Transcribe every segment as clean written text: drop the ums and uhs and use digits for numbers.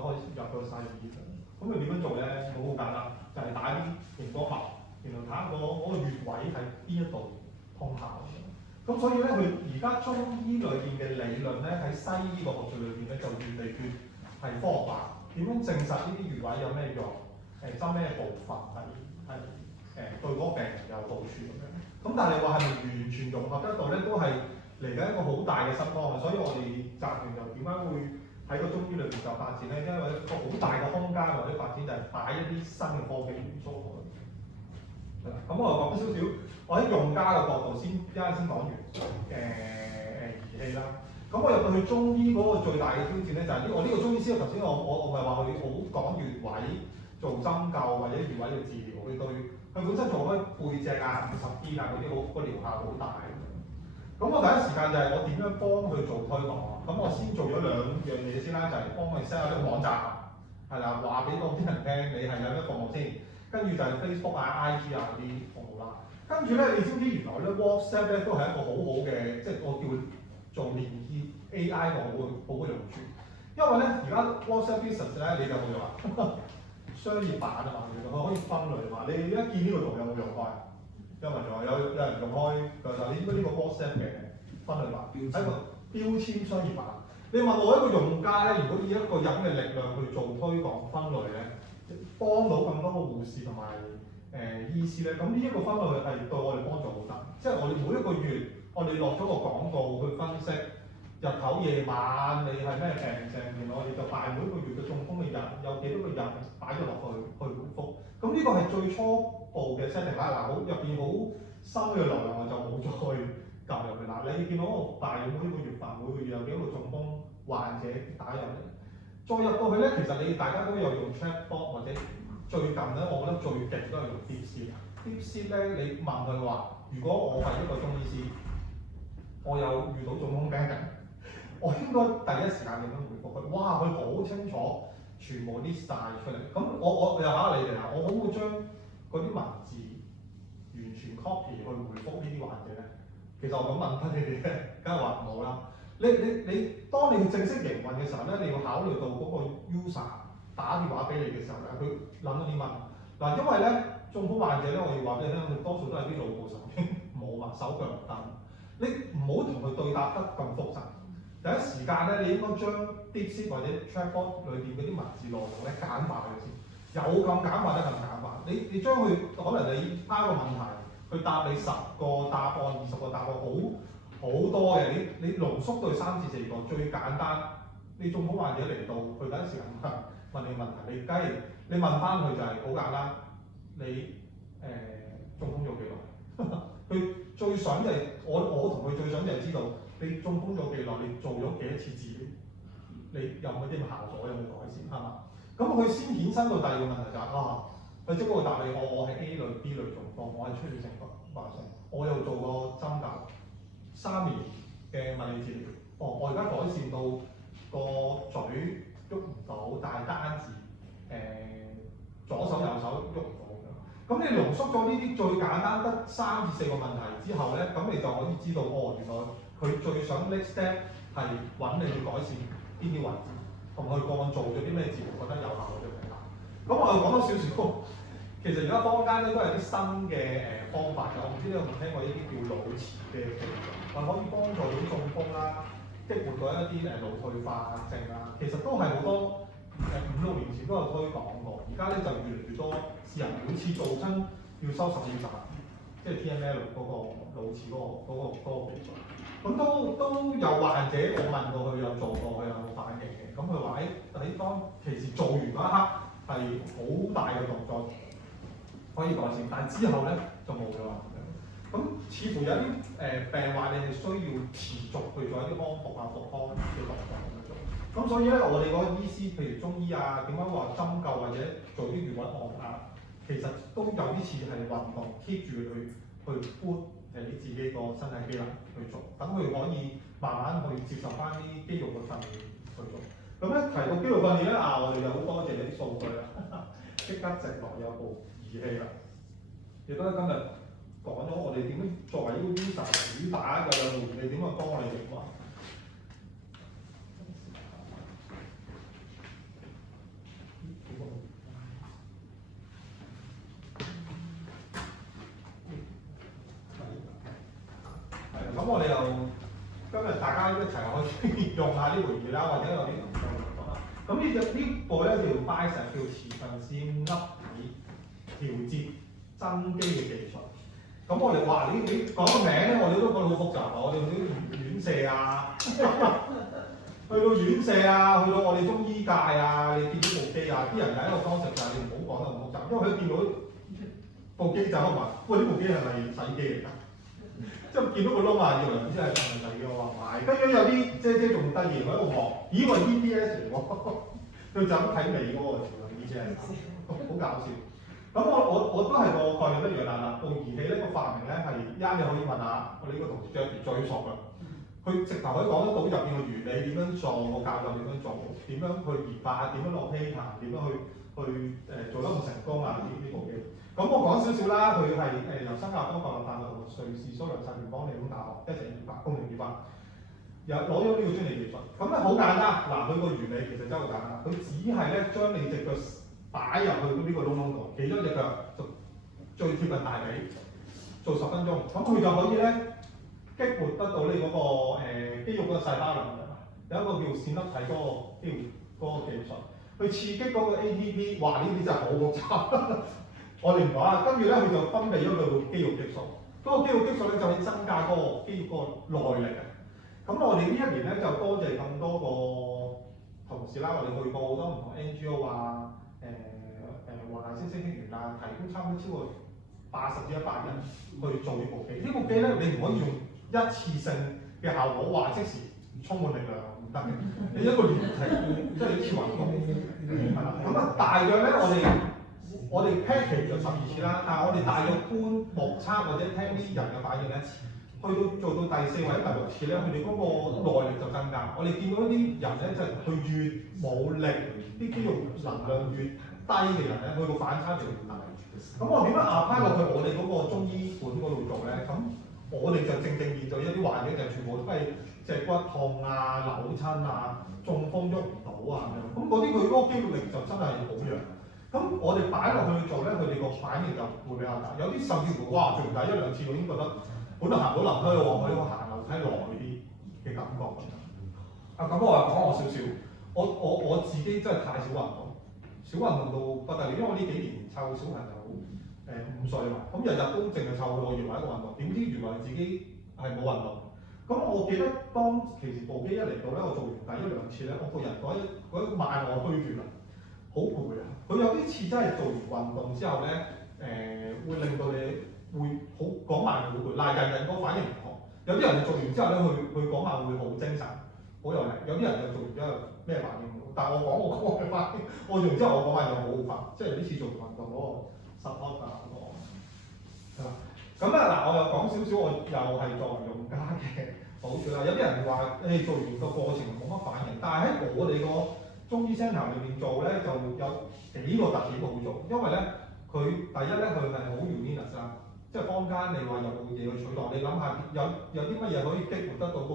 開始入到細耳上。咁佢點樣做咧？好簡單，就係打啲熒光幕，然後睇下嗰個穴位喺邊一度通效。咁所以咧，佢而家中醫裏邊嘅理論咧，喺西醫個學術裏邊咧，就越嚟越係科學化。點樣證實呢啲穴位有咩用？針咩部分係對嗰個病人有好處咁樣。咁但係你話係咪完全融合得到咧？都係嚟緊一個好大嘅新方向。所以我哋集團就點解會喺個中醫裏邊就發展咧？因為一個好大嘅空間或者發展就係擺一啲新嘅科技元素落去。咁我講少少，我喺用家嘅角度先，一陣先講完儀器啦。咁我入到去中醫嗰個最大嘅挑戰咧，就係我呢個中醫師，頭先我咪話佢好講穴位做針灸或者穴位嘅治療，佢本身做開背脊啊、十肩啊嗰啲個療效好大。咁我第一時間就係我點樣幫佢做推廣啊？咁我先做咗兩樣嘢先啦，就係幫佢 set 下呢個網站，係啦，話俾多啲人聽，你係有咩服務先。跟住就係 Facebook 啊、IG 啊嗰啲服務啦。跟住咧，你知唔知原來咧 WhatsApp 咧都係一個好好嘅，即係我叫做連結 AI 個好嘅用處。因為咧而家 WhatsApp Business 咧，你有冇用啊？商業版啊嘛，其實佢可以分類嘛。你一見呢個圖有冇用開？有冇用？有人用開就呢個 WhatsApp 嘅分類版，喺個標籤商業版。你問我一個用家咧，如果以一個人嘅力量去做推廣分類咧，幫到咁多個護士同埋醫師咧，咁呢一個分類係對我哋幫助好大。即係我哋每一個月，我哋落咗個廣告去分析日頭夜晚你係咩病症，然後我哋就擺每一個月嘅中風嘅人有幾多個人擺咗落去回覆。咁呢個係最初步嘅 setting 啦。嗱，好入邊好深嘅內容我就冇再撳入去啦。你見到我擺每一個月份每個月有幾個中風患者打入嚟。再入到去咧，其實你大家都有用 chatbot 或者最近咧，我覺得最勁都係用 DeepSeek。DeepSeek 咧，你問佢話，如果我係一個中醫師，我有遇到中風病人，我應該第一時間點樣回覆佢？哇！佢好清楚，全部 list 曬出嚟。咁我又考下你哋啦，我可唔可以將嗰啲文字完全 copy 去回覆呢啲患者咧？其實我咁問翻你哋咧，梗係話唔好啦。你當你正式營運嘅時候咧，你要考慮到嗰個 user 打電話俾你嘅時候咧，佢諗到啲乜？嗱，因為咧中風患者咧，我要話俾你聽，佢多數都係啲腦部神經冇嘛，手腳唔得。你唔好同佢對答得咁複雜。第一時間咧，你應該將 DeepSeek 或者 Chatbot 裏邊嗰啲文字內容咧簡化佢先，有咁簡化得咁簡化。你將佢可能你拋個問題，佢答你10個答案、20個答案，好多嘅，你濃縮到3至4個最簡單。你中風患者嚟到，佢第一時間問你問題，你梗係你問翻佢就係好簡單，你中風咗幾耐？佢最想就係我同佢最想就係知道你中風咗幾耐，你做咗幾多次治療，你有冇啲效果，有冇改善係嘛？咁佢先衍生到第二個問題就係佢即刻會答你，我係 A 類、B 類中風，我係出血性發生，我又做過針灸3年嘅物理治療，我而家改善到個嘴喐唔到，但係單字左手右手喐唔到咁。咁你濃縮咗呢啲最簡單得3至4個問題之後咧，咁你就可以知道原來佢最想 next step 係揾你去改善邊啲位置，同佢個案做咗啲咩治療覺得有效嘅評價。咁我又講多少少，其實而家坊間咧都有啲新嘅方法嘅，我唔知你有冇聽過呢啲叫腦磁嘅技術，可以幫助到中風啦，激活到一啲腦退化症啦，其實都係好多5、6年前都有推廣過，而家咧就越嚟越多私人每次做親要收10幾萬，即係 TML 嗰個腦磁嗰個技術。咁都有患者，我問過佢有做過，佢有冇反應嘅？咁佢話喺當其時做完嗰一刻係好大嘅動作可以改善，但係之後咧就冇咗啦。咁似乎有啲病患你係需要持續去做一啲康復啊、復康嘅動作咁樣做。咁所以咧，我哋嗰個醫師，譬如中醫啊，點樣話針灸或者做啲穴位按壓，其實都有啲似係運動 keep 住佢去 put 你自己個身體機能去做，等佢可以慢慢去接受翻啲肌肉嘅訓練去做。咁咧提到肌肉訓練咧，我哋就好多謝你啲數據啦，即刻直落有部儀器啦。亦都今日講咗我哋點樣作為呢個 user 主打嘅儀器點樣幫我哋營運。一齊可以用下呢回事啦，或者有啲同學講啦。咁呢個咧叫 bicep 叫磁場線粒體調節增肌嘅技術。咁我哋話你講個名咧，我哋都覺得好複雜啊！我哋去院舍啊，去到院舍啊，去到我哋中醫界啊，你見到部機啊，啲人有一個方式就係你唔好講得咁複雜，因為佢見到部機就可能話：喂，呢部機係咪洗機嚟㗎？即係見到個窿啊，以為唔知係洗嘅，我話唔係。跟住有啲姐姐仲得意喺度望，以為 EPS 嚟喎，佢就咁睇尾嗰個條 EPS， 好搞笑。咁我都係個概念一樣啦。部儀器呢個發明咧係你可以問下我哋呢個同事最熟㗎。佢直頭可以講得到入邊嘅原理點樣做，個教授點樣做，點樣去研發，點樣落批壇，點樣去做得咁成功啊？呢部機。咁我講少少啦，佢係由新加坡國立大學同瑞士蘇黎世聯邦理工大學一齊研發，共同研發，攞咗呢個專利技術。咁咧好簡單，嗱佢個原理其實真係好簡單，佢只係咧將你隻腳擺入去呢個窿窿度，企咗隻腳就最貼近大髀，做10分鐘，咁佢就可以咧激活得到你嗰個肌肉嗰個細胞能量，有一個叫線粒體嗰個技術，去刺激嗰個 ATP， 哇！呢啲真係好複雜，我哋唔講啦。跟住咧佢就分泌咗佢個肌肉激素，嗰個肌肉激素咧就可以增加嗰個肌肉嗰個耐力嘅。咁我哋呢一年咧就多謝咁多個同事啦，我哋去過好多唔同 NGO 啊。黃大仙星星園啊，提供差唔多超過80至100人去做呢部機。呢部機咧，你唔可以用一次性嘅效果，話即時充滿力量唔得嘅。你一個療程，即係一次運動，係啦。咁啊，大約咧，我哋 package 就12次啦，但係我哋大約觀目測或者聽啲人嘅反應咧，去到做到第4或者第6次咧，佢哋嗰個耐力就增加。我哋見到一啲人咧，就係佢越冇力，啲肌肉能量越低嘅人咧，佢個反差就越大。咁我點樣 apply 落去我哋嗰個中醫館嗰度做咧？咁我哋就正面對一啲患者，就全部都係脊骨痛啊、扭親啊、中風喐唔到啊咁樣。咁嗰啲佢嗰個肌肉力就真係好弱。咁我哋擺落去做咧，佢哋個反應就會比較大。有啲甚至乎哇，做唔第1、2次我已經覺得本來行到樓梯喎，我呢個行樓梯耐啲嘅感覺。咁我話講我少少，我自己真係太少運動。小運動到不得了，因為我呢幾年湊小朋友5歲嘛，咁日日都淨係湊佢，我以為一個運動，點知原來自己係冇運動。咁我記得當其時部機一嚟到咧，我做完第1、2次咧，我個人嗰一晚我虛脱啦，好攰啊！佢有啲次真係做完運動之後咧，會令到你會好講慢會攰，嗱人個反應唔同。有啲人做完之後咧，佢講慢會好精神，好有力；有啲人就做完之後咩反應？但係我講嘅反應，我做完之後我講話就好快，即係呢次做運動嗰個 support 啊嗰個，係嘛？咁啊嗱，我又講少少，我又係作為用家嘅好處啦。有啲人話做完個過程冇乜反應，但係喺我哋個中醫 centre 裏面做咧，就有幾個特點好做，因為咧佢第一咧佢係好 unique 啦，即係坊間你話有冇嘢去取代？你諗下有啲乜嘢可以激活得到嗰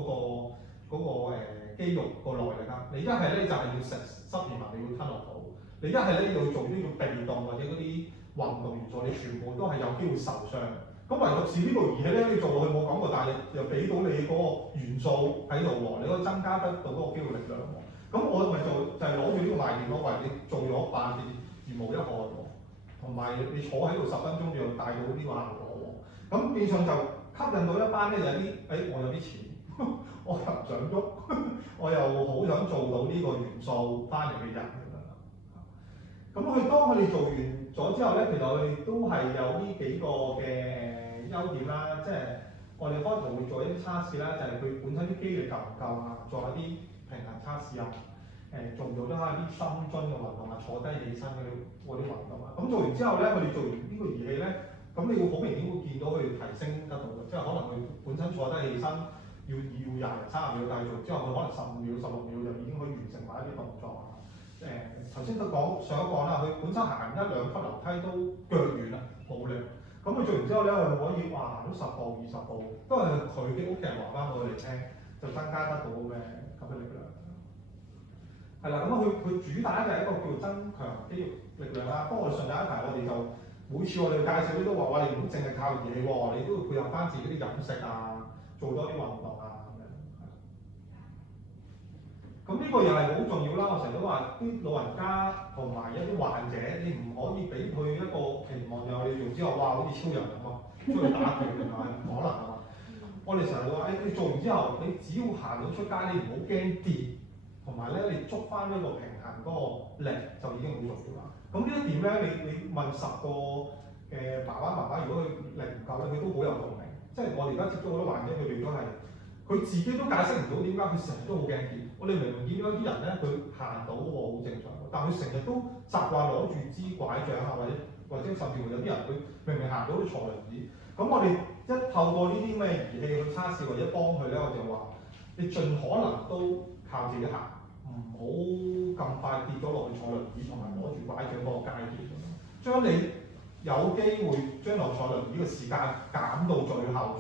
個肌肉個耐力啊！你一係咧就係要食supplement，你要吞落肚；你一係咧要做呢個被動或者嗰啲運動元素，你全部都係有機會受傷。咁唯獨是呢部儀器咧，你做落去冇感覺，但係又俾到你嗰個元素喺度喎，你可以增加得到嗰個肌肉力量喎。咁我咪就係攞住呢個賣點咯，為你做咗扮如無一害喎，同埋你坐喺度10分鐘就帶到呢個效果喎。咁變相就吸引到一班咧有啲我有啲錢。我又唔想喐，我又好想做到呢個元素翻嚟嘅人咁樣。咁當佢哋做完咗之後咧，其實佢哋都係有呢幾個嘅優點啦，即係我哋開頭會做一啲測試啦，就係佢本身啲肌力夠唔夠啊，做一啲平衡測試啊，做唔做得下啲深蹲嘅運動啊，坐低起身嗰啲運動啊。咁做完之後咧，佢哋做完呢個儀器咧，咁你會好明顯會見到佢提升得到嘅，即係可能佢本身坐低起身。要20、30秒繼續，之後佢可能15秒、16秒就已經可以完成埋一啲動作啊。頭先都上一講啦，佢本身行1、2級樓梯都腳軟啦，冇力。咁佢做完之後咧，佢可以行到10步、20步，都係佢嘅屋企人話翻我哋聽，就增加得到咁嘅力量。係啦，咁佢主打就係一個叫增強肌肉力量啦。不過我哋順帶一提，我哋就每次我哋介紹啲都話：哇，你唔好淨係靠儀器喎，你都要配合翻自己啲飲食啊。做多啲運動啊咁樣，咁呢個又係好重要啦！我成日都話啲老人家同埋一啲患者，你唔可以俾佢一個期望，就係你做之後，哇，好似超人咁啊，出去打拳係咪？唔可能啊嘛！我哋成日話你做完之後，你只要行到出街，你唔好驚跌，同埋咧你捉翻一個平衡嗰個力就已經好重要啦。咁呢一點咧，你問10個嘅爸爸媽媽，如果佢力唔夠咧，佢都好有共鳴。即係我哋而家接觸好多患者，佢哋都係佢自己都解釋唔到點解佢成日都好驚跌。我哋明明見到啲人咧，佢行到喎好正常，但佢成日都習慣攞住支拐杖啊，或者甚至乎有啲人佢明明行到都坐輪椅。咁我哋一透過呢啲咩儀器去測試或者幫佢咧，我就話你盡可能都靠自己行，唔好咁快跌咗落去坐輪椅同埋攞住拐杖嗰個階段。將你有機會將來坐輪椅嘅時間減到最後，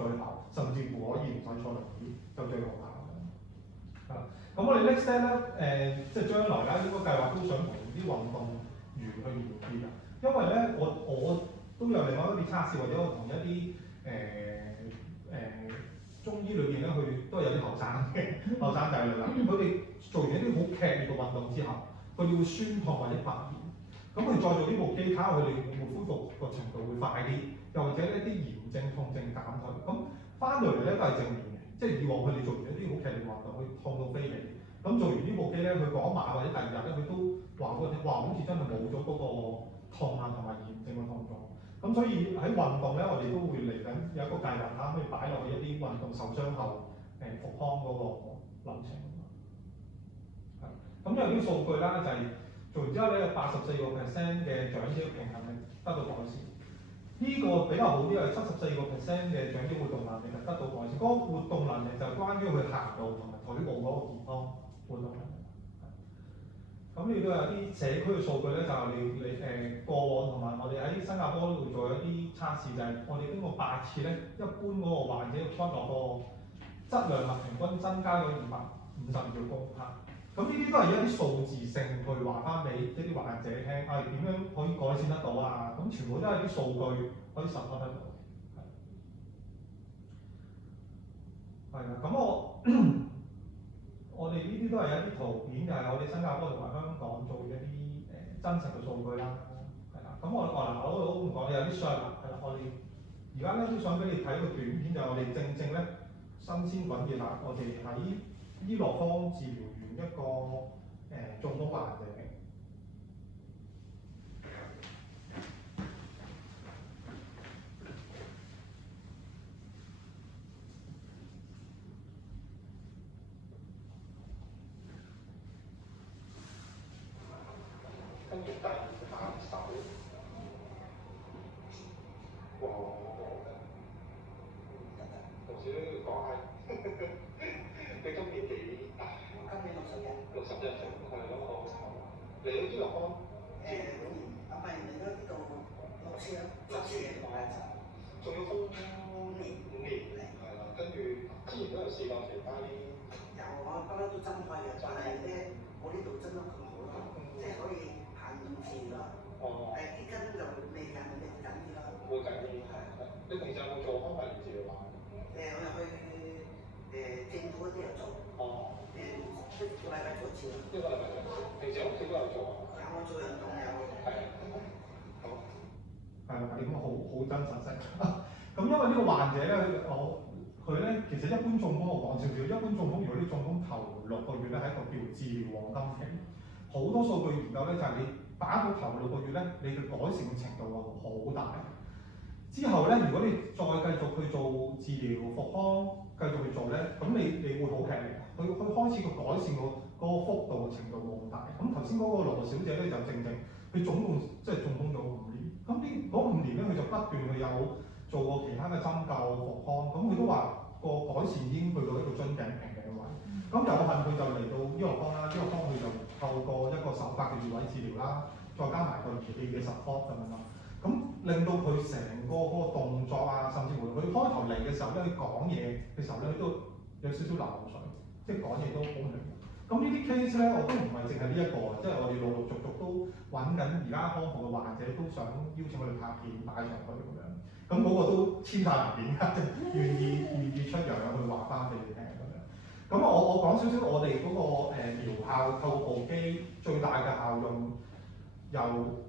甚至乎可以唔使坐輪椅就最好啦。咁我哋 next step 咧，即係將來咧應該計劃都想同啲運動員去連結嘅，因為咧我都有另外一啲測試，或者我同一啲中醫裏邊咧，佢都係有啲後生仔女啦，佢哋做完一啲好劇烈嘅運動之後，佢哋會酸痛或者發炎，咁佢再做呢部機睇下佢哋會恢復個程度會快啲，又或者呢啲炎症痛症減退，咁翻到嚟咧都係正面嘅。即係以往佢哋做完一啲好劇烈運動，佢痛到飛起。咁做完呢部機咧，佢嗰晚或者第2日咧，佢都話俾我聽，哇！好似真係冇咗嗰個痛啊同埋炎症嘅痛狀。咁所以喺運動咧，我哋都會嚟緊有一個計劃啦，可以擺落去一啲運動受傷後復康嗰個流程。係。咁有啲數據啦，就係、做完之後咧，84% 嘅長者平衡力得到改善。呢個比較好啲係74% 嘅長者活動能力係得到改善，嗰、個活動能力就係關於佢行路同埋腿部嗰個健康活動能力。咁亦都有啲社區嘅數據咧，就係你過往同埋我哋喺新加坡度做一啲測試，就係、我哋經過8次咧，一般嗰個患者嘅骨骼個質量啊，平均增加咗250兆公克。咁呢啲都係一啲數字性去話翻俾一啲患者聽，點樣可以改善得到啊？咁全部都係啲數據可以實驗得到。係啊，咁我哋呢啲都係一啲圖片，就係、我哋新加坡同埋香港做一啲真實嘅數據啦。係啦，咁我都唔講，有啲相啦，係啦，我哋而家咧都想俾你睇個短片，就係、我哋正正咧新鮮滾熱辣，我哋喺伊樂坊治療完一個中風患者。跟住第2下手，哇！同事都講下，你今年幾大？我今年61。61歲，係咯，好慘。嚟到伊樂坊5年，唔係嚟咗呢度6次啦，7次仲要封5年，係啦，跟住之前都有試過其他啲。有啊，不嬲都針開嘅，但係咧，我呢度針得咁好咯，即係可以行2次啦。啲根就未緊啲啦。會緊啲，係。你平時有冇做康復治療啊？我又去政府嗰啲有做。一個禮拜做1次。一個禮拜做1次。平時屋企都有做啊？有，我做運動有。係。好。係咪點好真實性？咁因為呢個患者咧，佢咧其實一般中風我講少少，一般中風如果啲中風頭6個月咧係一個叫治療黃金期，好多數據研究咧就係、你打到頭6個月咧，你嘅改善嘅程度係好大。之後咧，如果你再繼續去做治療復康，繼續去做咧，咁你會好劇烈。佢開始個改善個幅度嘅程度冇咁大。咁頭先嗰個羅小姐咧就正佢總共即係中風咗5年。咁呢嗰5年咧，佢就不斷去有做過其他嘅針灸復康。咁佢都話個改善已經去到一個樽頸瓶頸位。咁有幸佢就嚟到伊樂坊啦，伊樂坊佢就透過一個手法嘅穴位治療啦，再加埋個儀器嘅 support 咁樣啦。咁令到佢成個嗰個動作啊，甚至乎佢開頭嚟嘅時候咧，佢講嘢嘅時候咧，都有少少流口水，即係講嘢都好唔明。咁呢啲 case 咧，我都唔係淨係呢一個，即係我哋陸陸續續都揾緊而家康復嘅患者，都想邀請佢哋拍片擺上去咁樣。咁嗰個都簽晒文件㗎，即係願意出洋去話翻俾你聽咁樣。咁我講少少我哋嗰個療效透過部機最大嘅效用，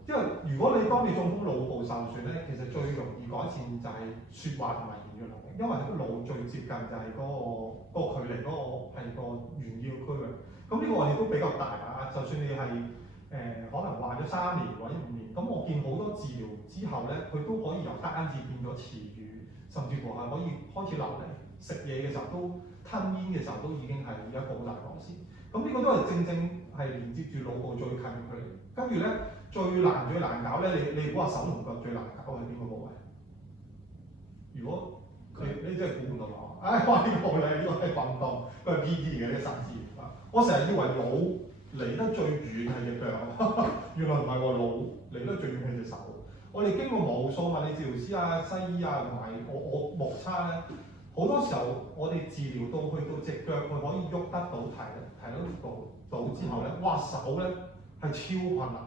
因為如果你當你中風腦部受損咧，其實最容易改善就係説話同埋言語能力，因為個腦最接近就係嗰個距離嗰個係個炫耀區域。咁呢個我哋都比較大啊，就算你係可能患咗3年或者5年，咁我見好多治療之後咧，佢都可以由單字變咗詞語，甚至乎係可以開始流利，食嘢嘅時候都吞煙嘅時候都已經係有一個好大改善。咁呢個都係正正係連接住腦部最近嘅距離。跟住咧最難搞咧，你估下手同腳最難搞係邊個部位？如果你真係估唔到我，話呢個咧呢個係運動，佢係 PT 嘅呢神字。我成日以為腦離得最遠係隻腳，原來唔係喎，腦離得最遠係隻手。我哋經過無數物理治療師啊、西醫啊同埋我目測咧，好多時候我哋治療到去到隻腳，佢可以喐得到、提得到之後咧，哇手咧係超困難。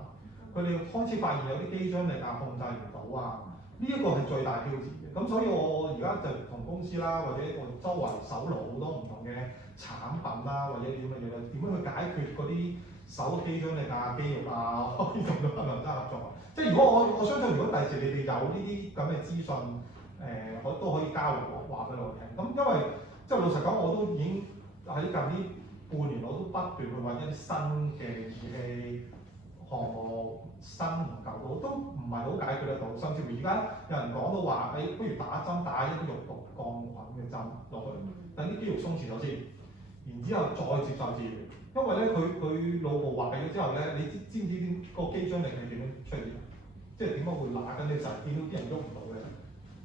佢哋開始發現有啲肌張力啊控制唔到啊，呢一個係最大挑戰嘅。咁所以我而家就同公司啦，或者我周圍搜羅好多唔同嘅產品啦，或者點乜嘢咧，點樣去解決嗰啲手肌張力啊、肌肉啊，可以同到朋友合作。即係如果我相信，如果第時你哋有呢啲咁嘅資訊，我都可以交流話俾我聽。咁因為即係老實講，我都已經喺近呢半年，我都不斷去揾一啲新嘅儀器項目，新唔舊都唔係好解決得到。甚至乎而家有人講到話，不如打一啲肉毒桿菌嘅針落去，等啲肌肉鬆弛咗先，然之後再接受治療。因為咧，佢腦部壞咗之後咧，你知唔知個肌張力係點樣出現？即係點解會揦緊你成日見到啲人喐唔到嘅？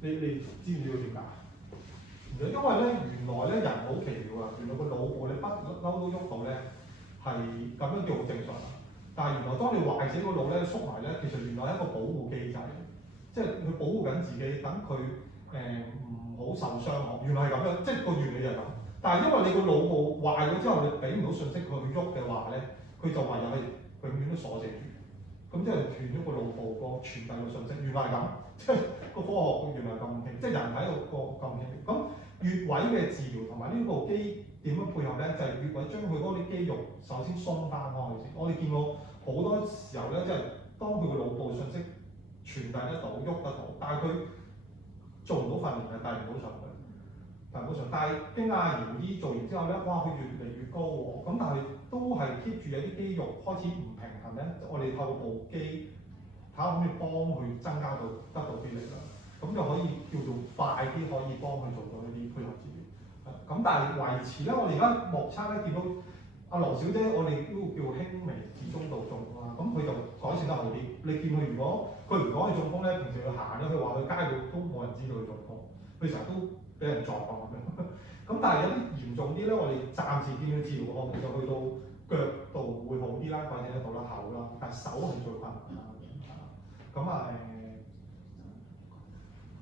你知唔知道點解？因為咧，原來咧人好奇妙啊！原來個腦部你不嬲都喐到咧，係咁樣叫好正常。但係原來當你壞死個腦咧縮埋咧，其實原來係一個保護機制，即係佢保護緊自己，等佢唔好受傷害。原來係咁樣，即係個原理就係咁。但係因為你個腦部壞咗之後，你俾唔到信息佢喐嘅話咧，佢就唯有係永遠都鎖死住。咁即係斷咗個腦部個傳遞嘅信息。原來係咁，即係個科學原來咁勁，即係人體個咁勁。咁穴位嘅治療同埋呢部機點樣配合咧？就係穴位將佢嗰啲肌肉首先鬆翻開先。我哋見過好多時候咧，即係當佢個腦部信息傳遞得到、喐得到，但係佢做唔到訓練係帶唔到上去。但係經阿姚醫做完之後咧，哇！佢越嚟越高喎。咁但係都係 keep 住有啲肌肉開始唔平衡咧。我哋透過部機睇下可唔可以幫佢增加到得到啲力量，咁就可以叫做快啲可以幫佢做到一啲配合治療。咁但係維持咧，我哋而家目測咧見到阿羅小姐，我哋都叫輕微至中度中風啦。咁佢就改善得好啲。你見佢如果佢唔講佢中風咧，平時佢行咗，佢話去街度都冇人知道佢中風，佢成日都俾人撞咁樣。咁但係有啲嚴重啲咧，我哋暫時見到治療項目就去到腳度會好啲啦，改善得到啦，口啦，但係手係最困難啦。咁啊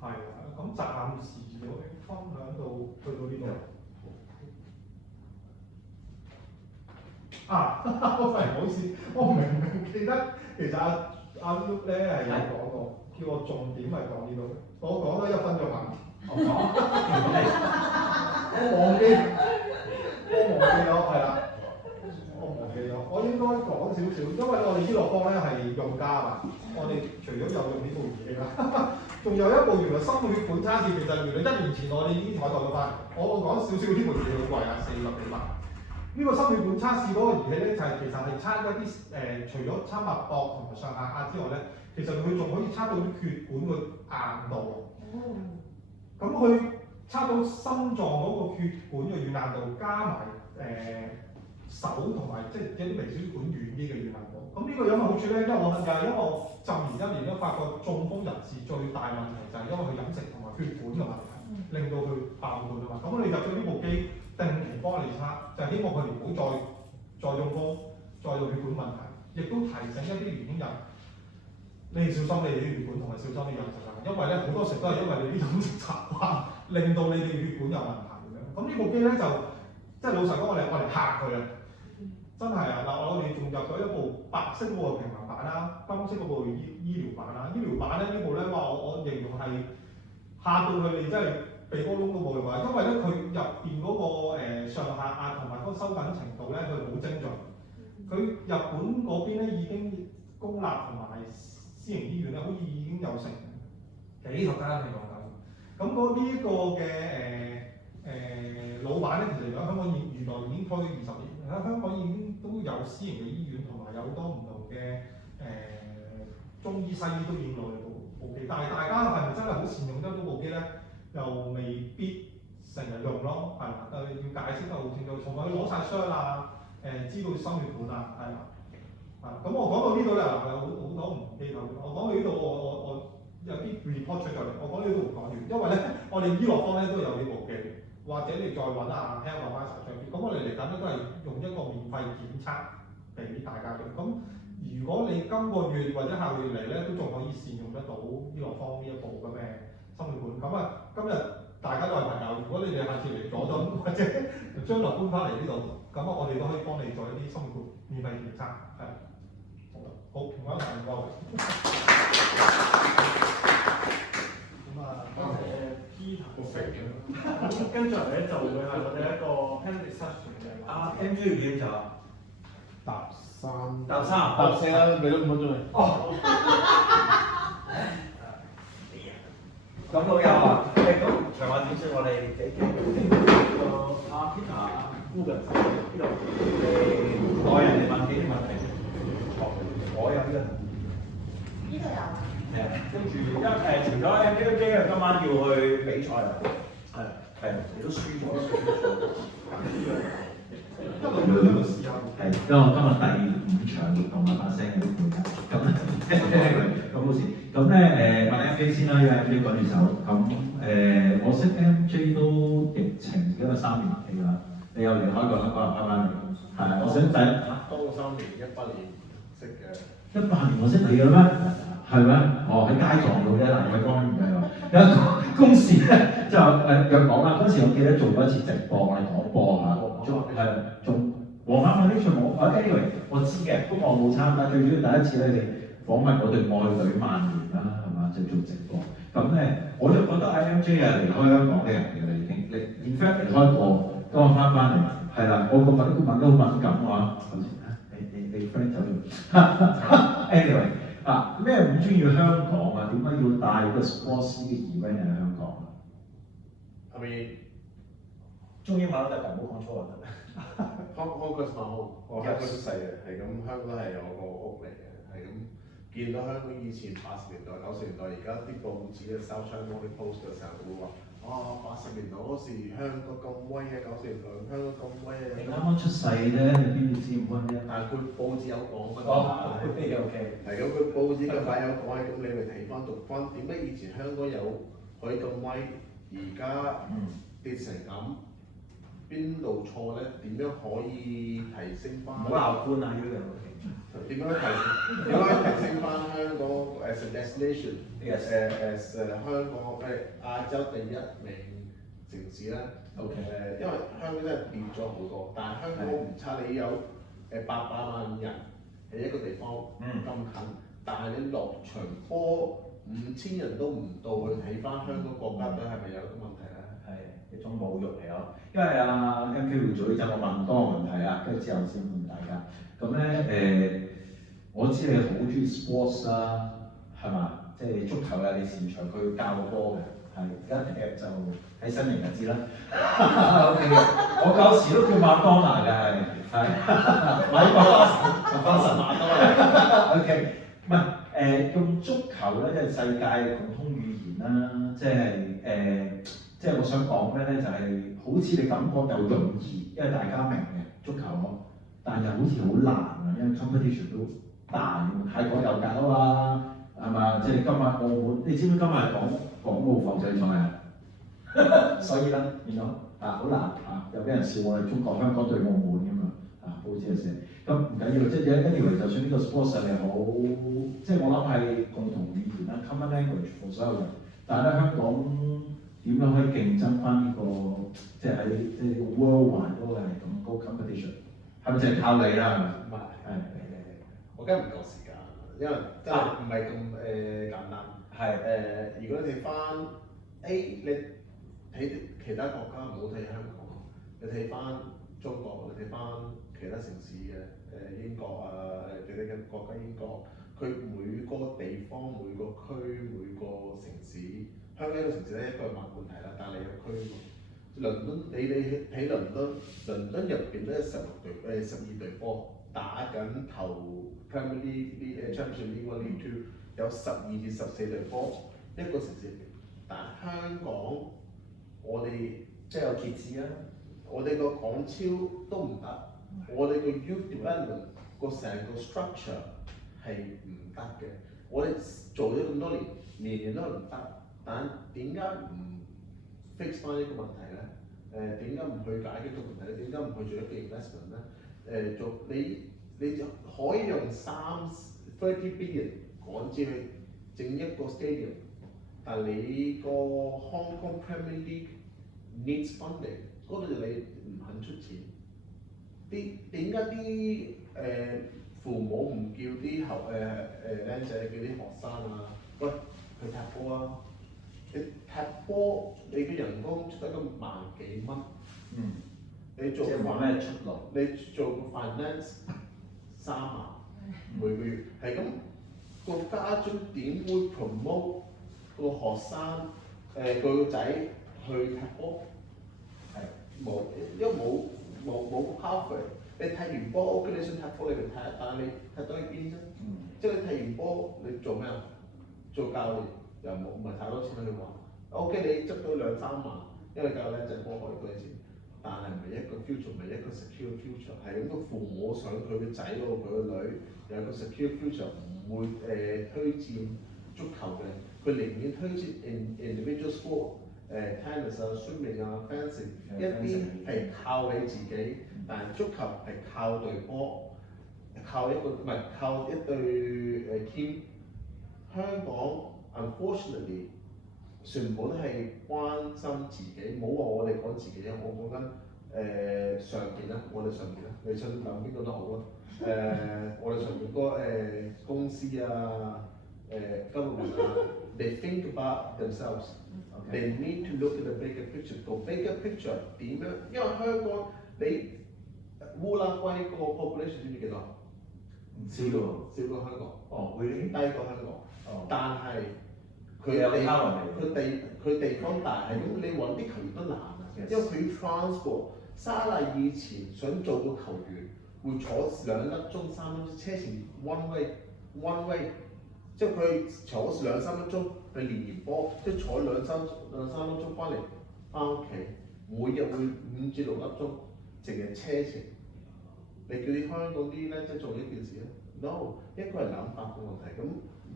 係啊，咁暫時我哋分享到去到呢度。唔好意思，我明明記得其實阿 Luke 咧係有講過，叫我重點係講呢度。我講咗1分鐘啊！我忘記咗，係啦，我應該講少少，因為我哋醫樂坊咧係用家嘛，我哋除咗有用呢部儀器啦，仲有一部原來心血管測試，其實原來1年前我哋已經採購咗翻。我講少少呢部儀器好貴啊，40幾萬。呢個心血管測試嗰個儀器咧，就係其實係測一啲除咗測脈搏同埋上下壓之外咧，其實佢仲可以測到啲血管個硬度。咁佢測到心臟嗰個血管嘅軟硬度，加埋手同埋即係有啲微小血管軟啲嘅軟硬度。咁呢個有乜好處咧？因為我浸完1年都發覺中風人士最大問題就係因為佢飲食同埋血管嘅問題，令到佢爆管啊嘛。咁我哋入咗呢部機，定期幫你測，就係希望佢哋唔好再中風，再有血管問題，亦都提醒一啲年輕人，你哋小心你哋啲血管同埋小心啲飲食啊，因為咧好多時都係因為你啲飲食習慣令到你哋血管有問題咁樣。咁呢部機咧就即係老實講，我哋嚇佢啊，真係啊！嗱，我哋仲入咗一部白色嗰個平衡板啦，金色嗰部醫療板啦。醫療板咧呢部咧，哇！我形容係嚇到佢哋真係鼻哥窿都冇用啊，因為咧佢入邊嗰個上下壓同埋嗰個收緊程度咧，佢好精準。佢日本嗰邊咧已經公立同埋私營醫院咧，好似已經有成幾十間你講緊。咁嗰呢個嘅老闆咧，其實而家香港原來已經開咗20年，喺香港已經都有私營嘅醫院同埋有好多唔同嘅中醫西醫都應用到部機，但係大家係咪真係好善用得到部機咧？又未必成日用咯，係啦，要解釋得好清楚，同埋佢攞晒箱啊，知道心血管啊，係啦，咁我講到呢度咧，係好多唔同機構嘅，我講到呢度我有啲 report 出咗嚟，我講呢度唔講完，因為咧我哋醫樂方咧都有呢部機，或者你再揾下 Health Advisor 上邊，咁我哋嚟緊咧都係用一個免費檢測俾大家嘅，咁如果你今個月或者下個月嚟咧，都仲可以善用得到醫樂方呢一部咁嘅心血管，咁啊今日大家都係朋友，如果你哋下次嚟佐敦或者將來搬翻嚟呢度，咁啊我哋都可以幫你做一啲心血管免費檢測，係。好，唔該晒，唔該。咁啊，多謝 Peter 個 fit 嘅。跟住嚟咧就會係我哋一個 panel discussion 嘅。MJ 要幾集？搭3搭4啦，俾咗5分鐘你。哦。咁好有啊！咁長話短說，我哋個阿 Peter 阿 Google 呢度代人哋問幾啲問題。我有呢個。呢度有啊。係啊，跟住因為除咗 MJ 今晚要去比賽啦，係，你都輸咗。一路試下。係，因為我今日第5場活動啊，把聲有啲攰㗎。咁冇事。咁咧問 MJ 先啦，因為 MJ 趕住走。咁我識 MJ 都疫情嗰個3年期啦。你有離開過香港翻嚟？係，我想多過3年，18年識嘅。18年我識你嘅咩？係咩？哦，喺街撞到啫，嗱，喺光唔計喎。有一個公事咧，就又講啦。嗰時我記得做過一次直播，我哋講波嚇，仲皇馬嗰啲場我anyway 我知嘅，不過我冇參加。最主要第一次咧，你訪問我隊愛隊曼聯啦，係嘛？就做直播。咁咧，我就覺得 MJ 係離開香港嘅人嘅啦，已經。in fact 離開過，當我翻嚟，係啦，我個問都好敏感喎。你 friend 走咗？anyway 咩唔中意香港啊？點解要帶個 sports 嘅 event 喺香港啊？係咪中英文得㗎，唔好講粗話得。Hong Kong is my home，我香港出世嘅，係咁香港係我個屋嚟嘅，係咁見到香港以前80年代、90年代，而家啲報紙嘅 South China Morning Post 嘅時候會話，80年代嗰時香港咁威嘅，90年代香港咁威嘅。你啱啱出世啫，你邊度知唔威啫？但係佢報紙有講㗎嘛。OK。係咁，佢報紙近排有講，咁你咪睇翻讀翻，點解以前香港可以咁威，而家跌成咁？邊度錯咧？點樣可以提升翻？唔好鬧官啊！呢個點樣提升翻香港 as a destination？as 香港亞洲第1名城市咧。OK。因為香港真係變咗好多，但係香港唔差，你有800萬人喺一個地方咁近，但係你落場波5000人都唔到去睇翻香港國家隊，係咪有個問題咧？係一種侮辱嚟咯，因為MK 會做呢陣，我問多個問題啊，跟住之後先問大家。咁咧我知你好中意 sports 啦，係嘛？即係足球啊，你擅長，佢教過波嘅，係而家就喺新營就知啦。OK， 我舊時都叫麥當娜嘅，係麥花臣麥當娜。OK， 唔係用足球咧，即係世界共通語言啦，即係我想講咩咧，就係好似你感覺又容易，因為大家明嘅足球咯，但又好似好難啊，因為 competition 都大，泰國又搞啊，係嘛？即係今日澳門，你知唔知今日係講港澳埠際賽啊？所以咧，變咗好難又俾人笑我哋中國香港對澳門㗎嘛，報紙又寫，咁唔緊要，即係 anyway， 就算呢個 sports 係好，即係我諗係共同語言啦 ，common language for 所有人，但係咧香港點樣可以競爭翻呢個，即係喺即係 worldwide 嗰個係咁高 competition， 係咪淨係靠你啦？唔係，我梗係唔夠時間，因為真係唔係咁簡單。係如果你翻你睇其他國家唔好睇香港，你睇翻中國，你睇翻其他城市嘅英國啊，其他嘅國家英國，佢每個地方、每個區、每個城市，香港一個城市咧一個係問題啦，但係有區喎。倫敦你睇倫敦入邊咧12隊波打緊頭 Premier League Championship League 1 League 2有12至14隊波一個城市入邊，但香港我哋即係有傑志啊，我哋個港超都唔得，我哋個 youth development 個成個 structure 係唔得嘅。我哋做咗咁多年，年年都唔得，但點解唔 fix 翻呢個問題咧？點解唔去解決個問題咧？點解唔去做一個 investment 咧？你就可以用30 billion 港紙去整一個 stadium， 但你個 Hong Kong Premier League needs funding， 嗰度就你唔肯出錢。點解啲父母唔叫啲僆仔叫啲學生啊，喂去踢波啊？你踢波你嘅人工出得個萬幾蚊，你做即係冇咩出路。你做個 finance 3萬每個月，係咁個家長點會 promote 個學生佢個仔去踢波？係冇，因為冇個 pathway。你踢完波 OK， 你想踢波你咪踢，但係你踢到去邊啫？即係你踢完波你做咩啊？做教練又冇唔係太多錢去玩。OK， 你執到2-3萬，因為教僆仔波可以嗰啲錢，但係唔係一個 future， 唔係一個 secure future， 係咁個父母想佢個仔或佢個女有個 secure future， 唔會推薦足球嘅，佢寧願推薦 individual sport。tennis 啊、swimming 啊、fencing 一啲係靠你自己，但係足球係靠隊波，靠一個唔係靠一隊team。香港 unfortunately 全部都係關心自己，冇話我哋講自己啊，我講緊上邊啦，我哋上邊啦，你想諗邊個都好啦。我哋上邊嗰個公司啊、government 啊 ，they think about themselves。They need to look at the bigger picture。個 bigger picture 點樣？因為香港你烏拉圭個 population 知唔知幾多？唔知喎，少過香港。哦，會低過香港。哦，但係佢地方大，係咁你揾啲球員都難啊，因為佢要 transport。沙拿以前想做個球員，會坐2粒鐘、3粒鐘車程 one way， 即係佢坐2-3粒鐘去練完波，即係坐2-3粒鐘翻屋企，每日會5至6粒鐘，淨係車程。你叫啲香港啲咧，即係做呢件事咧 ？No， 一個係諗法嘅問題，咁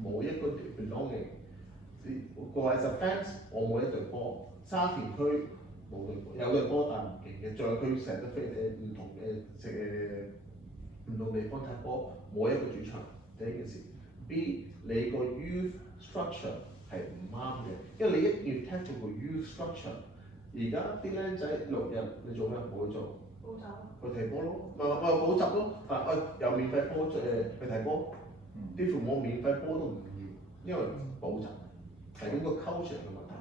冇一個 belonging。個 as a fans， 我冇一隊波，沙田區冇隊波，有隊波但唔勁嘅，仲有佢成日都飛唔同地方踢波，冇一個主場。第一件事 ，B 你個 youth structure 係唔啱嘅，因為你一要踢到個 youth structure， 而家啲僆仔6日你做咩？冇去做。去踢波咯，唔係補習咯，有免費波去踢波，啲父母免費波都唔要，因為補習係咁個 culture 嘅問題。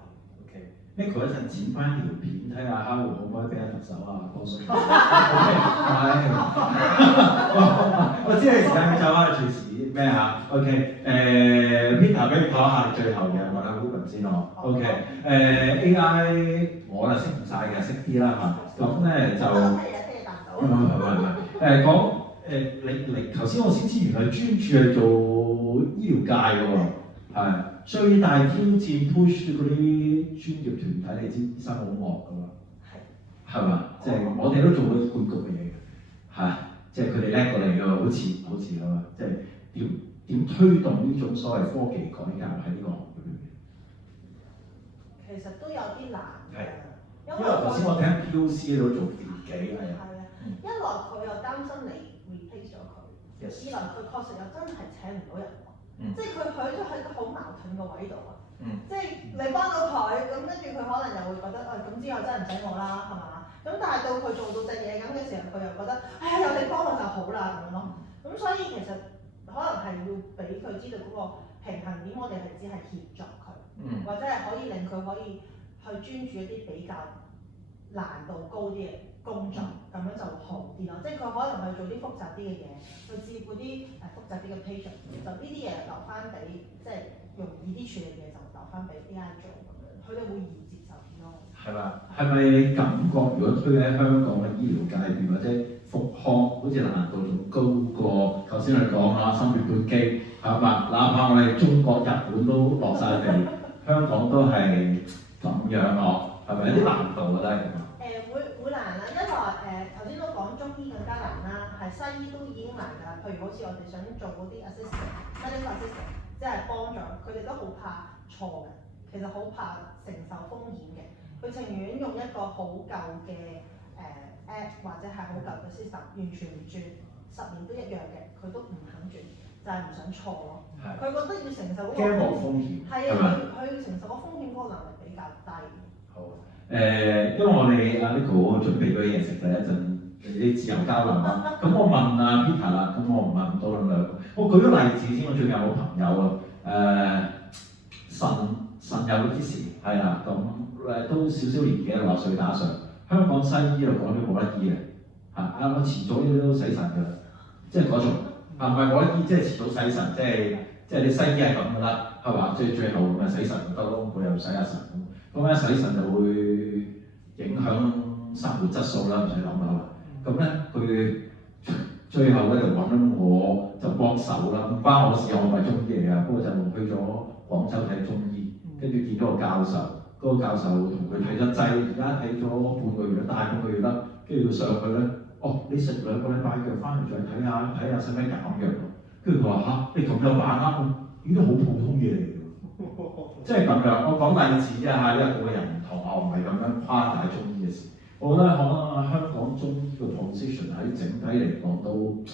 OK， Nico 一陣剪翻條片睇下哈會可唔可以俾阿特首啊幫手。我知你時間走啊，隨時咩啊 ？OK， Peter 俾你講下最後嘅問下 Ruben 先咯。OK， AI 我就識唔晒嘅，識啲啦嚇。咁咧就。唔係講你頭先我先知原來專注係做醫療界嘅喎，係最大挑戰 push 嗰啲專業團體，你知醫生好惡㗎嘛，係嘛？即係我哋都做到管局嘅嘢嘅，係即係佢哋叻過你㗎，好似咁啊！即係點推動呢種所謂科技改革喺呢個行業裏面？其實都有啲難嘅，因為頭先我聽 POC 喺度做電幾係啊。一來佢又擔心你 replace 咗佢，二來佢確實又真係請唔到人喎，即係佢咗喺個好矛盾嘅位度啊，即係你幫到佢，咁跟住佢可能又會覺得，咁之後真係唔使我啦，係嘛？咁但係到佢做到隻嘢咁嘅時候，佢又覺得，有你幫我就好啦咁樣咯。咁所以其實可能係要俾佢知道嗰個平衡點，我哋係只係協助佢，或者係可以令佢可以去去專注一啲比較難度高啲嘅工作，咁樣就會好啲咯。即係佢可能去做啲複雜啲嘅嘢，去照顧啲複雜啲嘅 patient，就呢啲嘢留翻俾即係容易啲處理嘅嘢就留翻俾 AI 做咁樣，佢哋會易接受啲咯。係嘛？係咪感覺如果推喺香港嘅醫療界別或者復康，好似難度仲高過頭先你講啊心血管機係嘛？哪怕我哋中國、日本都落晒地，香港都係咁樣咯，係咪有啲難度啊？都係咁啊？會難啦，因為頭先都講中醫更加難啦，係西醫都已經難㗎。譬如好似我哋想做嗰啲 medical assistant， 即係幫助佢哋都好怕錯嘅，其實好怕承受風險嘅。佢情願用一個好舊嘅app 或者係好舊嘅 system， 完全唔轉，10年都一樣嘅，佢都唔肯轉，就係唔想錯咯。佢覺得要承受嗰個風險，係啊，佢承受個風險嗰個能力比較低。好因為我哋阿 Nico 準備咗嘢食第一陣，啲自由交流啦。咁我問阿 Peter 啦，咁我唔問多兩個。我舉個例子先，我最近有個朋友啊，腎有啲事係啦，咁都少少年紀，60歲打上。香港西醫就講咗冇得醫嘅，我遲早都洗腎㗎啦，即係嗰種唔係冇得醫，即係遲早洗腎，即係你西醫係咁㗎啦，係嘛？即係最後咪洗腎就得咯，佢又洗下腎咁洗腎就會影響生活質素啦，唔使諗啦。咁咧佢最後咧就揾我就幫手啦，唔關我事，我唔係中醫嚟㗎，不過就去咗廣州睇中醫，跟住見到個教授。嗰個教授同佢睇咗劑，而家睇咗半個月啦，大半個月啦，跟住佢上去咧，你食2個禮拜藥翻嚟再睇下使唔使減藥？跟住佢話你咁有把握，呢啲好普通嘢嚟嘅，即係咁樣。我講第二次啫嚇，因為個人唔同，我唔係咁樣誇大中醫嘅事。我覺得可能香港中醫嘅 position 喺整體嚟講都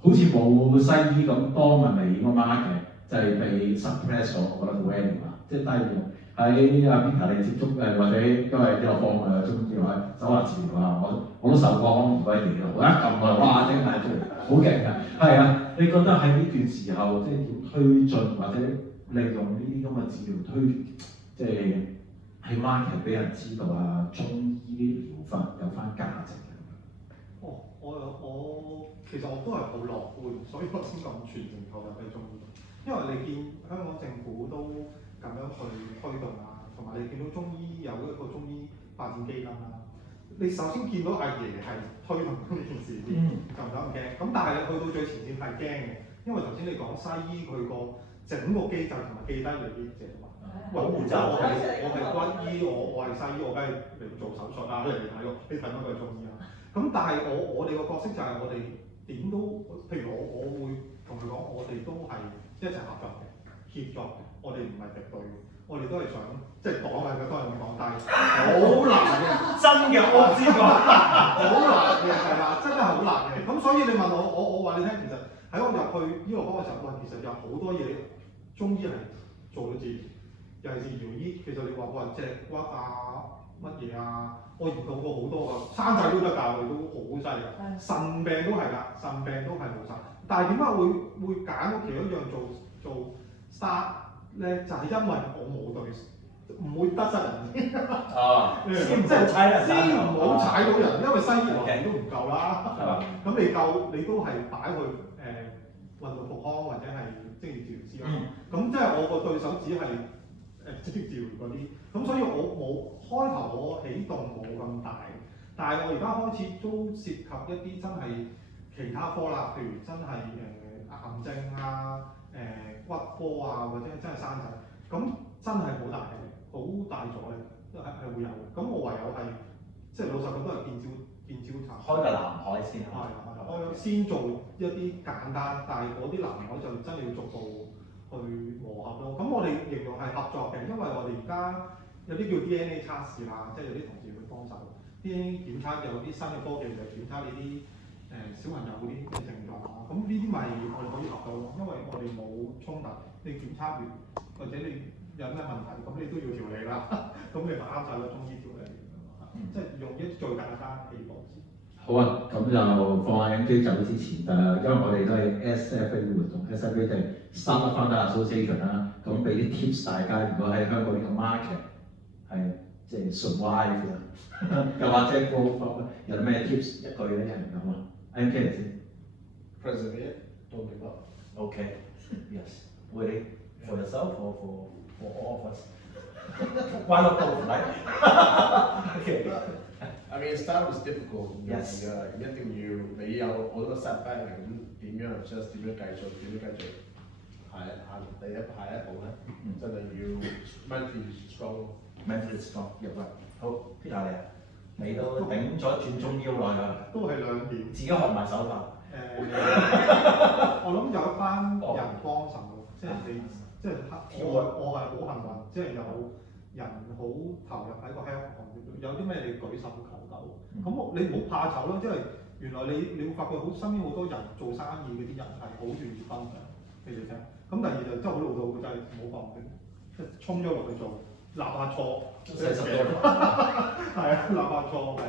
好似冇西醫咁多人嚟個 market，就係被 suppress 咗，我覺得 value 啊，即係低咗。喺阿 Peter 你接觸或者因為呢個方中醫或者手法治療啊，我都受過康復嗰啲嘢，我一撳我哇整大出嚟，好勁㗎！係啊，你覺得喺呢段時候即係要推進或者利用呢啲咁嘅治療即係喺 market 俾人知道啊，中醫啲療法有翻價值嘅。我其實我都係好樂觀，所以我先咁全程投入喺中醫，因為你見香港政府都咁樣去推動啊，同埋你見到中醫有一個中醫發展基金啦。你首先見到阿爺係推動呢件事，就唔使咁驚。咁但係去到最前線係驚嘅，因為頭先你講西醫佢個整個機制同埋記低你啲嘢啊嘛。保護就我係骨醫，我係西醫，我梗係嚟做手術啦，你嚟睇我，你睇乜佢係中醫啦。咁但係我哋個角色就係我哋點都，譬如我會同佢講，我哋都係一齊合作嘅，協作嘅，我哋唔係敵對嘅，我哋都係想即係講係佢都係咁講，但係好難嘅，真嘅我知講，好難嘅係啦，真係好難嘅。咁所以你問我話你聽，其實喺我入去醫學科嘅時候，其實有好多嘢中醫係做到治療，尤其是療醫，其實你話脊骨啊乜嘢啊。我研究過好多㗎，生仔都得㗎，佢都好犀利㗎，腎病都係㗎，腎病都係冇晒。但係點解會揀其中一樣做 start 咧？就係因為我冇對，唔會得失人先。先唔好踩到人，因為西醫環境都唔夠啦，係嘛？咁你都係擺去運動復康或者係職業治療師咯。咁即係我個對手只係職業治療嗰啲，咁所以我冇。開頭我起動冇咁大，但係我而家開始都涉及一啲真係其他科啦，譬如真係癌症啊、骨科啊，或者真係生仔，咁真係好大阻力，係會有嘅。咁我唯有係即係老實講都係見招拆。開個藍海先係。我先做一啲簡單，但係嗰啲藍海就真係要逐步去磨合咯。咁我哋形容係合作嘅，因為我哋而家。有啲叫 DNA 測試啦，即係有啲同事會幫手。DNA 檢測有啲新嘅科技就檢測你啲小朋友嗰啲症狀啊。咁呢啲咪我哋可以合作咯，因為我哋冇衝突。你檢測完或者你有咩問題，咁你都要調理啦。咁你咪啱晒個中醫調理，即係用一最簡單起步先。好啊，咁就放喺 MJ 走之前，因為我哋都係 SFA 活動 ，SFA 就係 Startup Founder Association 啦。咁俾啲 tips 大家，如果喺香港呢個 market。係即係 survive 啊，又或者 grow up 有咩 tips 一句咧係咁啊 ？M K 嚟先。Persevere, don't give up. Okay. Yes. Waiting for yourself or for all of us? Why not both, right? Okay. I mean, start was difficult. Yes. 一定要你有好多 setback 咁點樣 adjust 點樣繼續第一步咧，真係要 mentally strong。 Mentally strong，入啦。好，Peter 你啊，你都頂咗轉中腰耐啦，都係兩點。自己學埋手法。我諗有一班人幫手，即係你，即係我係好幸運，即係有人好投入喺個 health 行業，有啲咩你舉手求救，咁你唔好怕醜咯，即係原來你會發覺身邊好多人做生意嗰啲人係好願意分享俾你聽。咁第二就真係好老道，真係唔好放棄，即係衝咗落去做，立下錯，係啊，立下錯係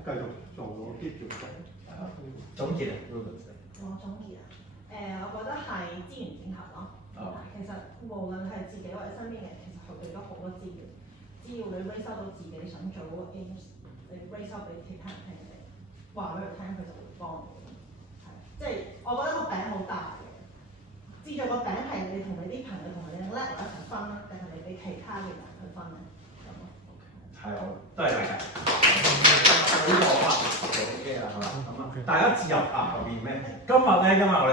繼續做，keep 住做。總結啊，我總結啊，我覺得係資源整合咯。其實無論係自己或者身邊嘅人，其實佢哋都好多資源。只要你 raise 到自己想做嗰個 aims，你 raise 俾其他人聽嘅，話俾佢聽，佢就會幫你。係，即係我覺得個餅好大嘅。知道個餅係你同你啲朋友同你叻一齊分咧，定係你俾其他嘅人去分咧？咁咯。太好，多謝大家。好講啊，OK 啦，係嘛？咁啊，大家自由啊，後面咩？今日咧，因為我哋